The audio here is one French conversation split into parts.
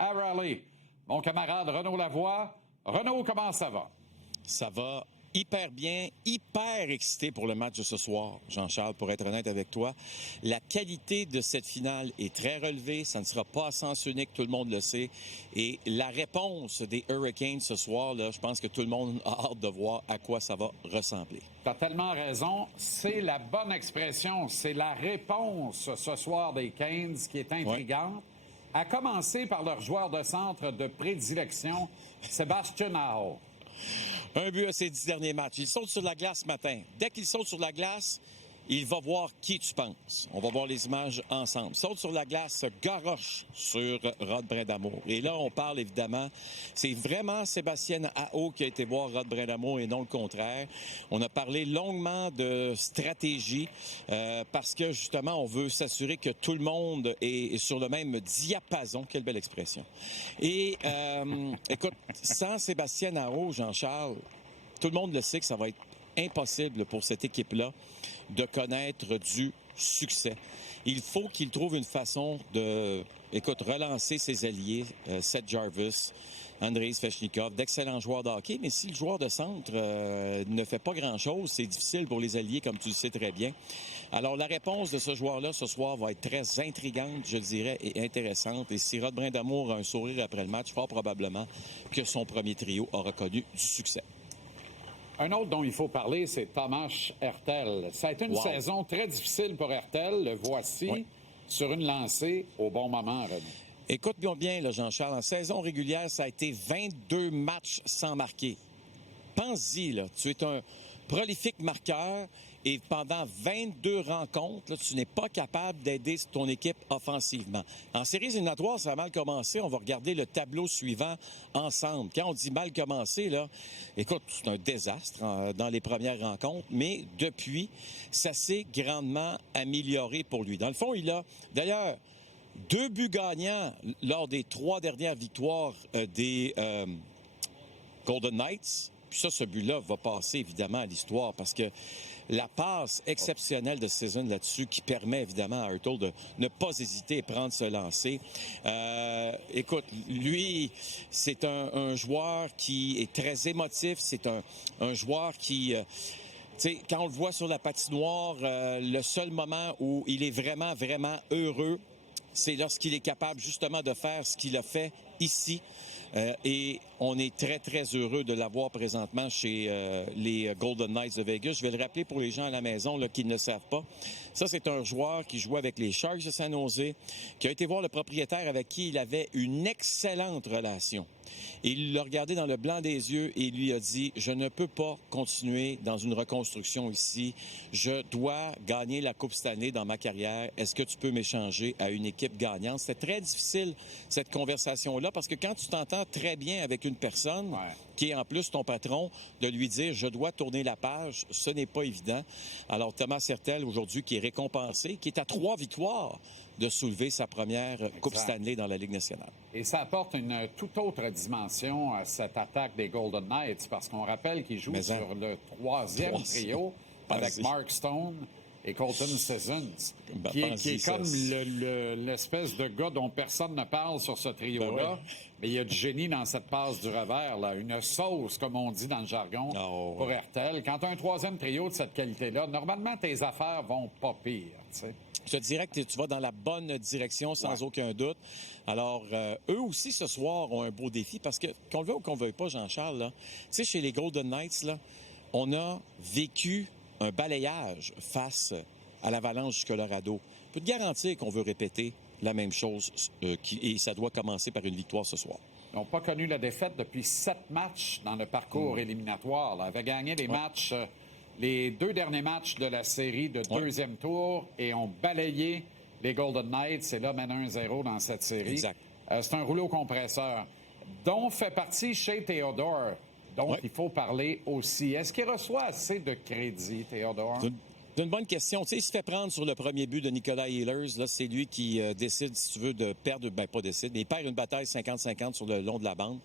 à Raleigh. Mon camarade Renaud Lavoie. Renaud, comment ça va? Ça va hyper bien, hyper excité pour le match de ce soir, Jean-Charles, pour être honnête avec toi. La qualité de cette finale est très relevée. Ça ne sera pas à sens unique, tout le monde le sait. Et la réponse des Hurricanes ce soir, là, je pense que tout le monde a hâte de voir à quoi ça va ressembler. Tu as tellement raison. C'est la bonne expression. C'est la réponse ce soir des Canes qui est intrigante. Ouais. À commencer par leur joueur de centre de prédilection, Sébastien Aho. Un but à ses 10 derniers matchs. Il saute sur la glace ce matin. Dès qu'il saute sur la glace, il va voir qui tu penses. On va voir les images ensemble. Saute sur la glace, se garoche sur Rod Brindamour. Et là, on parle évidemment, c'est vraiment Sébastien Aho qui a été voir Rod Brindamour et non le contraire. On a parlé longuement de stratégie parce que justement, on veut s'assurer que tout le monde est sur le même diapason. Quelle belle expression. Et écoute, sans Sébastien Aho, Jean-Charles, tout le monde le sait que ça va être impossible pour cette équipe-là de connaître du succès. Il faut qu'il trouve une façon de, relancer ses alliés, Seth Jarvis, Andrei Svechnikov, d'excellents joueurs de hockey, mais si le joueur de centre ne fait pas grand-chose, c'est difficile pour les alliés, comme tu le sais très bien. Alors, la réponse de ce joueur-là ce soir va être très intrigante, je dirais, et intéressante. Et si Rod Brindamour a un sourire après le match, fort probablement que son premier trio aura connu du succès. Un autre dont il faut parler, c'est Tomas Hertl. Ça a été une saison très difficile pour Hertl. Le voici sur une lancée au bon moment, René. Écoute bien, là, Jean-Charles. En saison régulière, ça a été 22 matchs sans marquer. Pense-y, là. Tu es un prolifique marqueur et pendant 22 rencontres, là, tu n'es pas capable d'aider ton équipe offensivement. En séries éliminatoires, ça a mal commencé. On va regarder le tableau suivant ensemble. Quand on dit mal commencé, là, écoute, c'est un désastre dans les premières rencontres, mais depuis, ça s'est grandement amélioré pour lui. Dans le fond, il a, d'ailleurs, 2 buts gagnants lors des 3 dernières victoires des Golden Knights. Puis ça, ce but-là va passer évidemment à l'histoire parce que la passe exceptionnelle de Season là-dessus qui permet évidemment à Hertl de ne pas hésiter et prendre ce lancer. Écoute, lui, c'est un joueur qui est très émotif. C'est un joueur qui... Tu sais, quand on le voit sur la patinoire, le seul moment où il est vraiment, vraiment heureux, c'est lorsqu'il est capable justement de faire ce qu'il a fait ici. Et on est très, très heureux de l'avoir présentement chez les Golden Knights de Vegas. Je vais le rappeler pour les gens à la maison là, qui ne le savent pas. Ça, c'est un joueur qui jouait avec les Sharks de San Jose, qui a été voir le propriétaire avec qui il avait une excellente relation. Et il l'a regardé dans le blanc des yeux et il lui a dit « Je ne peux pas continuer dans une reconstruction ici. Je dois gagner la Coupe Stanley dans ma carrière. Est-ce que tu peux m'échanger à une équipe gagnante? » C'était très difficile, cette conversation-là, parce que quand tu t'entends très bien avec une personne qui est en plus ton patron, de lui dire « Je dois tourner la page », ce n'est pas évident. Alors, Tomas Hertl, aujourd'hui, qui est récompensé, qui est à 3 victoires de soulever sa première Coupe Stanley dans la Ligue nationale. Et ça apporte une toute autre dimension à cette attaque des Golden Knights, parce qu'on rappelle qu'ils jouent sur le troisième trio avec Mark Stone et Colton Sissons, qui est comme l'espèce de gars dont personne ne parle sur ce trio-là. Mais il y a du génie dans cette passe du revers, là, une sauce, comme on dit dans le jargon, pour Hertl. Quand tu as un troisième trio de cette qualité-là, normalement, tes affaires vont pas pire, tu sais. Je te dirais que tu vas dans la bonne direction sans aucun doute. Alors, eux aussi, ce soir, ont un beau défi parce que, qu'on le veuille ou qu'on ne veuille pas, Jean-Charles, là, tu sais, chez les Golden Knights, là, on a vécu un balayage face à l'Avalanche du Colorado. Je peux te garantir qu'on veut répéter la même chose et ça doit commencer par une victoire ce soir. Ils n'ont pas connu la défaite depuis 7 matchs dans le parcours éliminatoire. Ils avaient gagné des matchs... les 2 derniers matchs de la série de deuxième tour et ont balayé les Golden Knights. Et là, mène 1-0 dans cette série. Exact. C'est un rouleau compresseur dont fait partie Shea Theodore, dont il faut parler aussi. Est-ce qu'il reçoit assez de crédit, Theodore? C'est une bonne question. Tu sais, il se fait prendre sur le premier but de Nicolas Ehlers. Là, c'est lui qui décide, si tu veux, de perdre... Ben, pas décide, mais il perd une bataille 50-50 sur le long de la bande.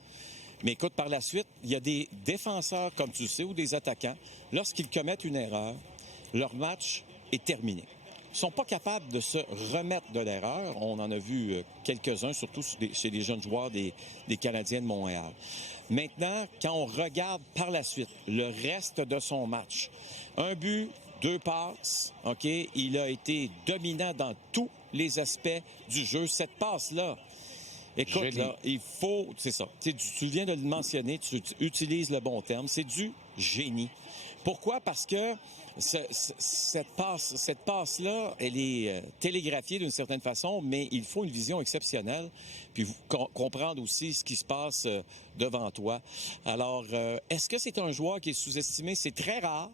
Mais écoute, par la suite, il y a des défenseurs, comme tu le sais, ou des attaquants. Lorsqu'ils commettent une erreur, leur match est terminé. sont pas capables de se remettre de l'erreur. On en a vu quelques-uns, surtout chez les jeunes joueurs des Canadiens de Montréal. Maintenant, quand on regarde par la suite le reste de son match, un but, 2 passes, OK? Il a été dominant dans tous les aspects du jeu. Cette passe-là, écoute, là, il faut... C'est ça. Tu viens de le mentionner, tu utilises le bon terme. C'est du génie. Pourquoi? Parce que cette passe-là, elle est télégraphiée d'une certaine façon, mais il faut une vision exceptionnelle, puis comprendre aussi ce qui se passe devant toi. Alors, est-ce que c'est un joueur qui est sous-estimé? C'est très rare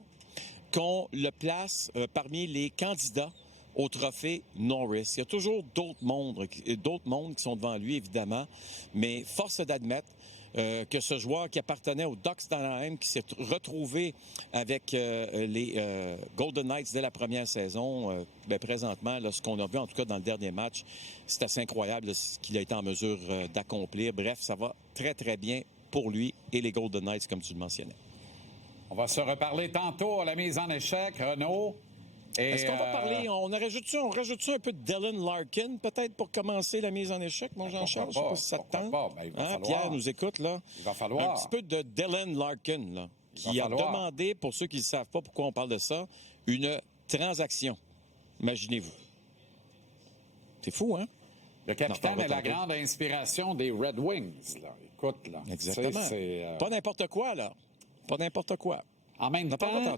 qu'on le place parmi les candidats au trophée Norris. Il y a toujours d'autres mondes qui sont devant lui, évidemment, mais force d'admettre que ce joueur qui appartenait aux Ducks d'Anaheim, qui s'est retrouvé avec les Golden Knights dès la première saison, présentement, là, ce qu'on a vu en tout cas dans le dernier match, c'est assez incroyable là, ce qu'il a été en mesure d'accomplir. Bref, ça va très, très bien pour lui et les Golden Knights, comme tu le mentionnais. On va se reparler tantôt à la mise en échec, Renaud. Est-ce qu'on va parler, on rajoute un peu de Dylan Larkin, peut-être pour commencer la mise en échec, mon Jean-Charles? Je ne sais pas si ça te tente. Pierre nous écoute, là. Il va falloir. Un petit peu de Dylan Larkin, là, qui a demandé, pour ceux qui ne savent pas pourquoi on parle de ça, une transaction. Imaginez-vous. C'est fou, hein? Le capitaine est la grande inspiration des Red Wings, là. Écoute, là. Exactement. Pas n'importe quoi, là. Pas n'importe quoi. En même temps,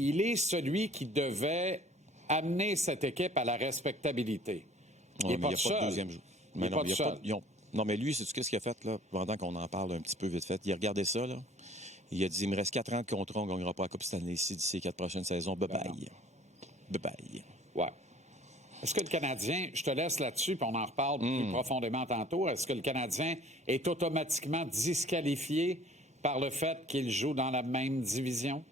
il est celui qui devait amener cette équipe à la respectabilité. Il n'est pas de deuxième jour. Mais non, mais lui, sais-tu qu'est-ce qu'il a fait, là, pendant qu'on en parle un petit peu vite fait? Il a regardé ça, là. Il a dit, il me reste 4 ans de contrat, on ne gagnera pas la Coupe Stanley ici d'ici les 4 prochaines saisons. Bye-bye. Bye-bye. Ouais. Est-ce que le Canadien, je te laisse là-dessus, puis on en reparle plus profondément tantôt, est-ce que le Canadien est automatiquement disqualifié par le fait qu'il joue dans la même division?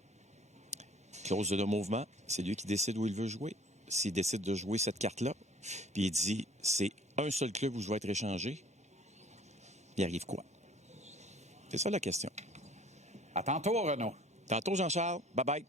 Clause de mouvement, c'est lui qui décide où il veut jouer. S'il décide de jouer cette carte-là, puis il dit, c'est un seul club où je vais être échangé, il arrive quoi? C'est ça la question. À tantôt, Renaud. Tantôt, Jean-Charles. Bye-bye.